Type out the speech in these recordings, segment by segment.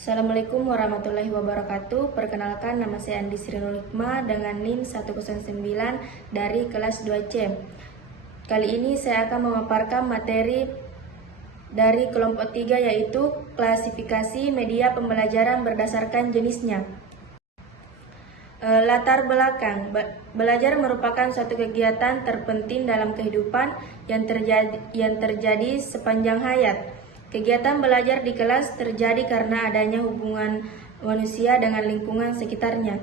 Assalamualaikum warahmatullahi wabarakatuh. Perkenalkan, nama saya Andi Srinul Hikmah dengan NIM 109 dari kelas 2C. Kali ini saya akan memaparkan materi dari kelompok 3, yaitu klasifikasi media pembelajaran berdasarkan jenisnya. Latar belakang. Belajar merupakan suatu kegiatan terpenting dalam kehidupan yang terjadi sepanjang hayat. Kegiatan belajar di kelas terjadi karena adanya hubungan manusia dengan lingkungan sekitarnya.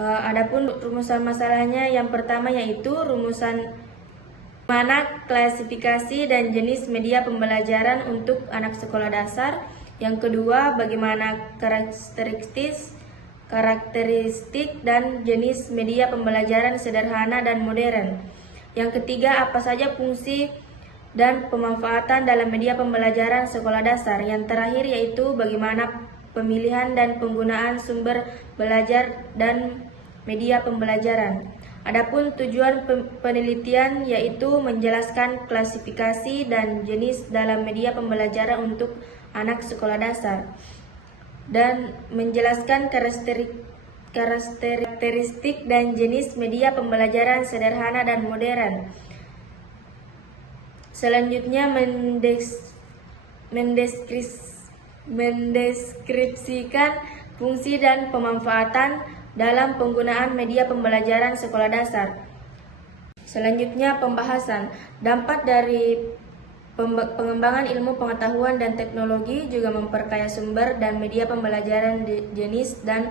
Adapun rumusan masalahnya, yang pertama yaitu rumusan mana klasifikasi dan jenis media pembelajaran untuk anak sekolah dasar. Yang kedua, bagaimana karakteristik dan jenis media pembelajaran sederhana dan modern. Yang ketiga, apa saja fungsi dan pemanfaatan dalam media pembelajaran sekolah dasar. Yang terakhir yaitu bagaimana pemilihan dan penggunaan sumber belajar dan media pembelajaran. Adapun tujuan penelitian yaitu menjelaskan klasifikasi dan jenis dalam media pembelajaran untuk anak sekolah dasar dan menjelaskan karakteristik dan jenis media pembelajaran sederhana dan modern. Selanjutnya mendeskripsikan fungsi dan pemanfaatan dalam penggunaan media pembelajaran sekolah dasar. Selanjutnya pembahasan. Dampak dari pengembangan ilmu pengetahuan dan teknologi juga memperkaya sumber dan media pembelajaran jenis dan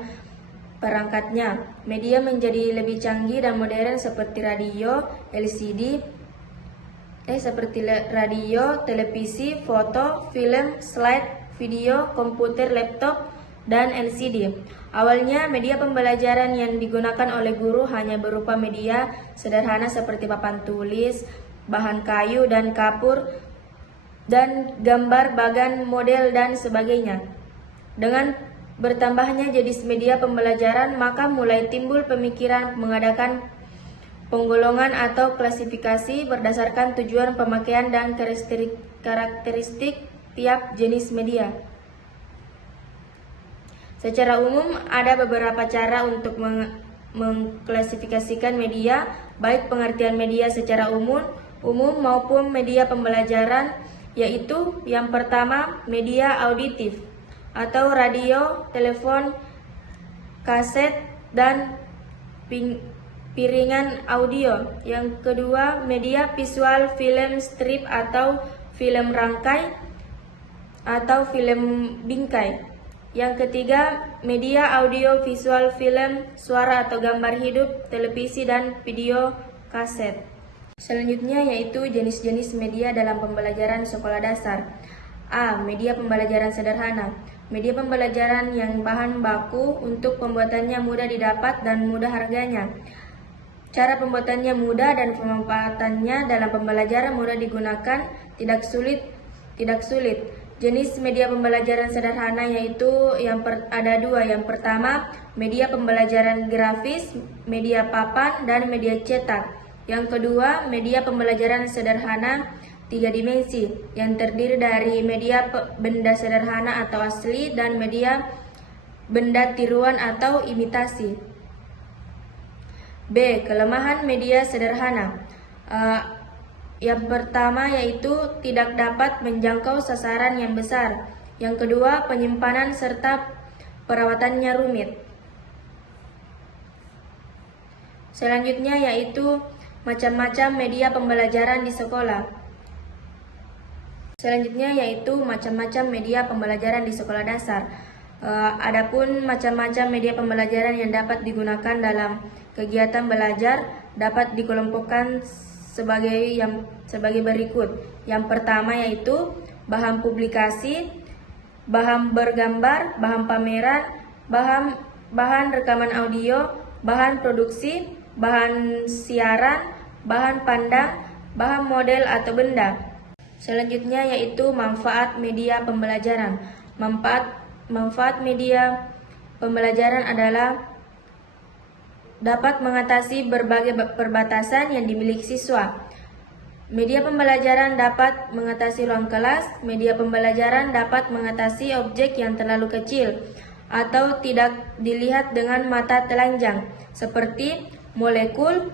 perangkatnya. Media menjadi lebih canggih dan modern seperti radio, televisi, foto, film, slide, video, komputer, laptop, dan LCD. Awalnya media pembelajaran yang digunakan oleh guru hanya berupa media sederhana seperti papan tulis, bahan kayu dan kapur, dan gambar, bagan, model, dan sebagainya. Dengan bertambahnya jenis media pembelajaran, maka mulai timbul pemikiran mengadakan penggolongan atau klasifikasi berdasarkan tujuan pemakaian dan karakteristik tiap jenis media. Secara umum, ada beberapa cara untuk mengklasifikasikan media, baik pengertian media secara umum maupun media pembelajaran, yaitu yang pertama, media auditif atau radio, telepon, kaset, dan piringan audio. Yang kedua, media visual, film strip atau film rangkai atau film bingkai. Yang ketiga, media audio visual, film, suara atau gambar hidup, televisi, dan video kaset. Selanjutnya yaitu jenis-jenis media dalam pembelajaran sekolah dasar. A. Media pembelajaran sederhana. Media pembelajaran yang bahan baku untuk pembuatannya mudah didapat dan mudah harganya. Cara pembuatannya mudah dan pemanfaatannya dalam pembelajaran mudah digunakan, tidak sulit. Jenis media pembelajaran sederhana yaitu ada dua. Yang pertama, media pembelajaran grafis, media papan, dan media cetak. Yang kedua, media pembelajaran sederhana 3 dimensi yang terdiri dari media benda sederhana atau asli dan media benda tiruan atau imitasi. B. Kelemahan media sederhana. Yang pertama yaitu tidak dapat menjangkau sasaran yang besar. Yang kedua, penyimpanan serta perawatannya rumit. Selanjutnya yaitu macam-macam media pembelajaran di sekolah. Dasar. Adapun macam-macam media pembelajaran yang dapat digunakan dalam kegiatan belajar dapat dikelompokkan sebagai berikut. Yang pertama yaitu bahan publikasi, bahan bergambar, bahan pameran, bahan rekaman audio, bahan produksi, bahan siaran, bahan pandang, bahan model atau benda. Selanjutnya yaitu manfaat media pembelajaran. Manfaat media pembelajaran adalah dapat mengatasi berbagai perbatasan yang dimiliki siswa. Media pembelajaran dapat mengatasi ruang kelas. Media pembelajaran dapat mengatasi objek yang terlalu kecil atau tidak dilihat dengan mata telanjang, seperti molekul,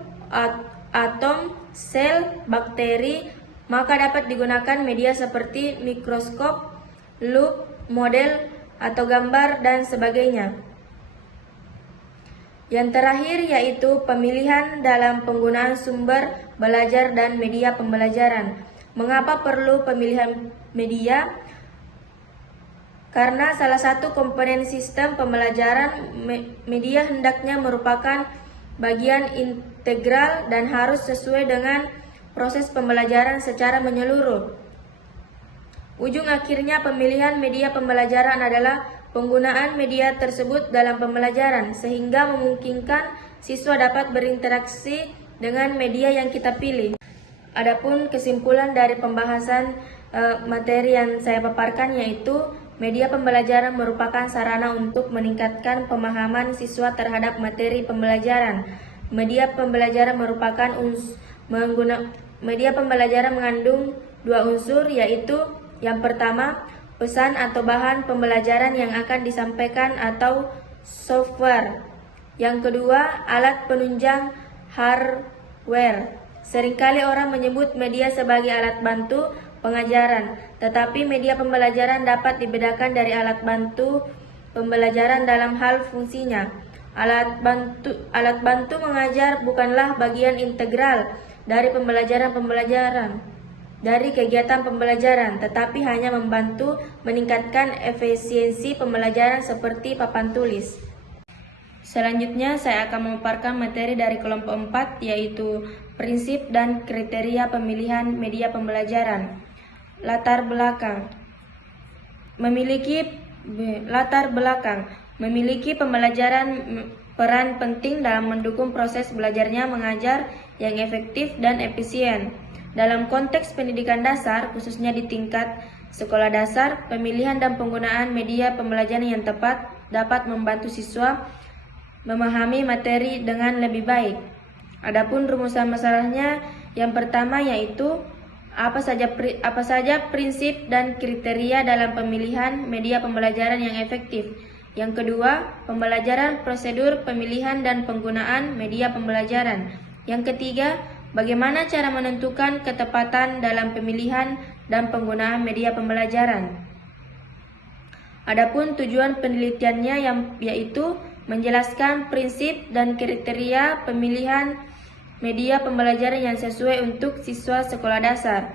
atom, sel, bakteri. Maka dapat digunakan media seperti mikroskop, lup, model, atau gambar, dan sebagainya. Yang terakhir yaitu pemilihan dalam penggunaan sumber belajar dan media pembelajaran. Mengapa perlu pemilihan media? Karena salah satu komponen sistem pembelajaran, media hendaknya merupakan bagian integral dan harus sesuai dengan proses pembelajaran secara menyeluruh. Ujung akhirnya pemilihan media pembelajaran adalah penggunaan media tersebut dalam pembelajaran sehingga memungkinkan siswa dapat berinteraksi dengan media yang kita pilih. Adapun kesimpulan dari pembahasan materi yang saya paparkan yaitu media pembelajaran merupakan sarana untuk meningkatkan pemahaman siswa terhadap materi pembelajaran. Media pembelajaran media pembelajaran mengandung dua unsur yaitu yang pertama, pesan atau bahan pembelajaran yang akan disampaikan atau software. Yang kedua, alat penunjang hardware. Seringkali orang menyebut media sebagai alat bantu pengajaran, tetapi media pembelajaran dapat dibedakan dari alat bantu pembelajaran dalam hal fungsinya. Alat bantu mengajar bukanlah bagian integral dari dari kegiatan pembelajaran, tetapi hanya membantu meningkatkan efisiensi pembelajaran seperti papan tulis. Selanjutnya saya akan memaparkan materi dari kelompok 4 yaitu prinsip dan kriteria pemilihan media pembelajaran. Latar belakang. Memiliki pembelajaran peran penting dalam mendukung proses belajarnya mengajar yang efektif dan efisien. Dalam konteks pendidikan dasar, khususnya di tingkat sekolah dasar, pemilihan dan penggunaan media pembelajaran yang tepat dapat membantu siswa memahami materi dengan lebih baik. Adapun rumusan masalahnya, yang pertama yaitu apa saja prinsip dan kriteria dalam pemilihan media pembelajaran yang efektif. Yang kedua, pembelajaran prosedur pemilihan dan penggunaan media pembelajaran. Yang ketiga, bagaimana cara menentukan ketepatan dalam pemilihan dan penggunaan media pembelajaran. Adapun tujuan penelitiannya yaitu menjelaskan prinsip dan kriteria pemilihan media pembelajaran yang sesuai untuk siswa sekolah dasar,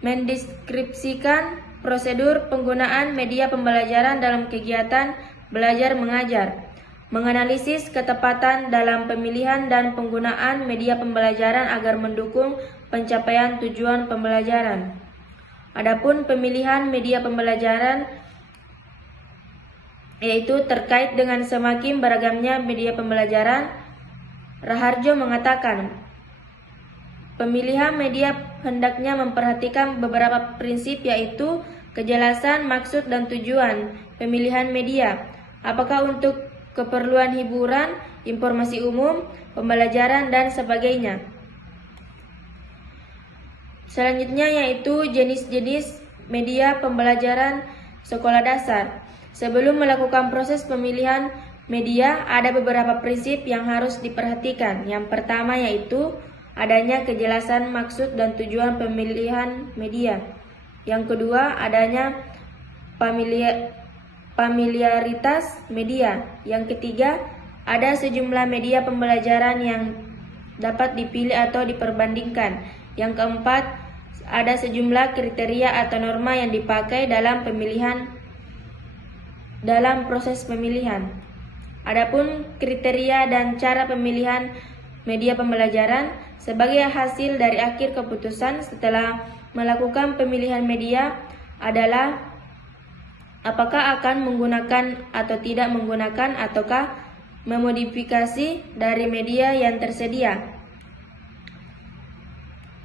mendeskripsikan prosedur penggunaan media pembelajaran dalam kegiatan belajar mengajar, menganalisis ketepatan dalam pemilihan dan penggunaan media pembelajaran agar mendukung pencapaian tujuan pembelajaran. Adapun pemilihan media pembelajaran yaitu terkait dengan semakin beragamnya media pembelajaran, Raharjo mengatakan, pemilihan media hendaknya memperhatikan beberapa prinsip yaitu kejelasan, maksud, dan tujuan pemilihan media. Apakah untuk keperluan hiburan, informasi umum, pembelajaran, dan sebagainya. Selanjutnya yaitu jenis-jenis media pembelajaran sekolah dasar. Sebelum melakukan proses pemilihan media, ada beberapa prinsip yang harus diperhatikan. Yang pertama yaitu adanya kejelasan maksud dan tujuan pemilihan media. Yang kedua, adanya familiaritas media. Yang ketiga, ada sejumlah media pembelajaran yang dapat dipilih atau diperbandingkan. Yang keempat, ada sejumlah kriteria atau norma yang dipakai dalam proses pemilihan. Adapun kriteria dan cara pemilihan media pembelajaran sebagai hasil dari akhir keputusan setelah melakukan pemilihan media adalah apakah akan menggunakan atau tidak menggunakan ataukah memodifikasi dari media yang tersedia.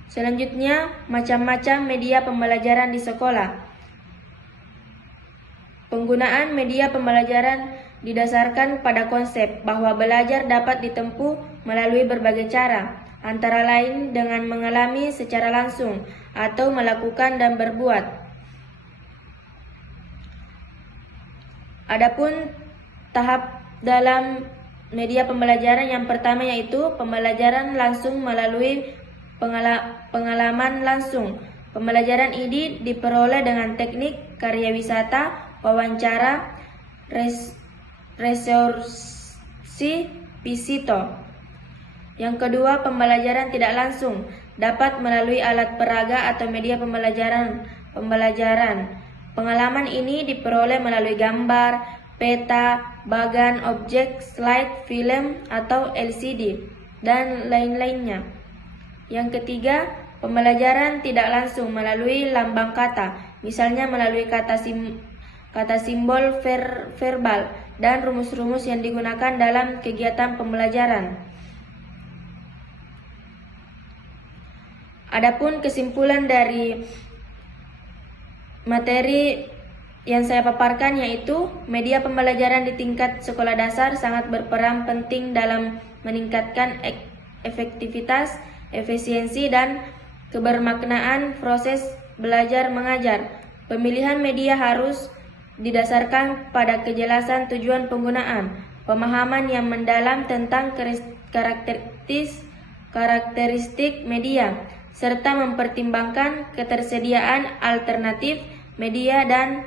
Selanjutnya, macam-macam media pembelajaran di sekolah. Penggunaan media pembelajaran didasarkan pada konsep bahwa belajar dapat ditempuh melalui berbagai cara. antara lain dengan mengalami secara langsung atau melakukan dan berbuat. Adapun tahap dalam media pembelajaran yang pertama yaitu pembelajaran langsung melalui pengalaman langsung. Pembelajaran ini diperoleh dengan teknik karya wisata, wawancara, resorsi, visito. Yang kedua, pembelajaran tidak langsung dapat melalui alat peraga atau media pembelajaran. Pengalaman ini diperoleh melalui gambar, peta, bagan, objek, slide, film, atau LCD, dan lain-lainnya. Yang ketiga, pembelajaran tidak langsung melalui lambang kata, misalnya melalui kata simbol verbal dan rumus-rumus yang digunakan dalam kegiatan pembelajaran. Adapun kesimpulan dari materi yang saya paparkan yaitu media pembelajaran di tingkat sekolah dasar sangat berperan penting dalam meningkatkan efektivitas, efisiensi, dan kebermaknaan proses belajar mengajar. Pemilihan media harus didasarkan pada kejelasan tujuan penggunaan, pemahaman yang mendalam tentang karakteristik media, serta mempertimbangkan ketersediaan alternatif media dan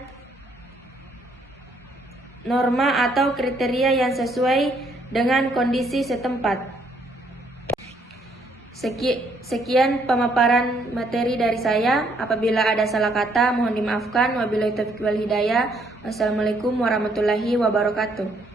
norma atau kriteria yang sesuai dengan kondisi setempat. Sekian pemaparan materi dari saya. Apabila ada salah kata mohon dimaafkan. Wabillahi taufiq wal hidayah. Wassalamualaikum warahmatullahi wabarakatuh.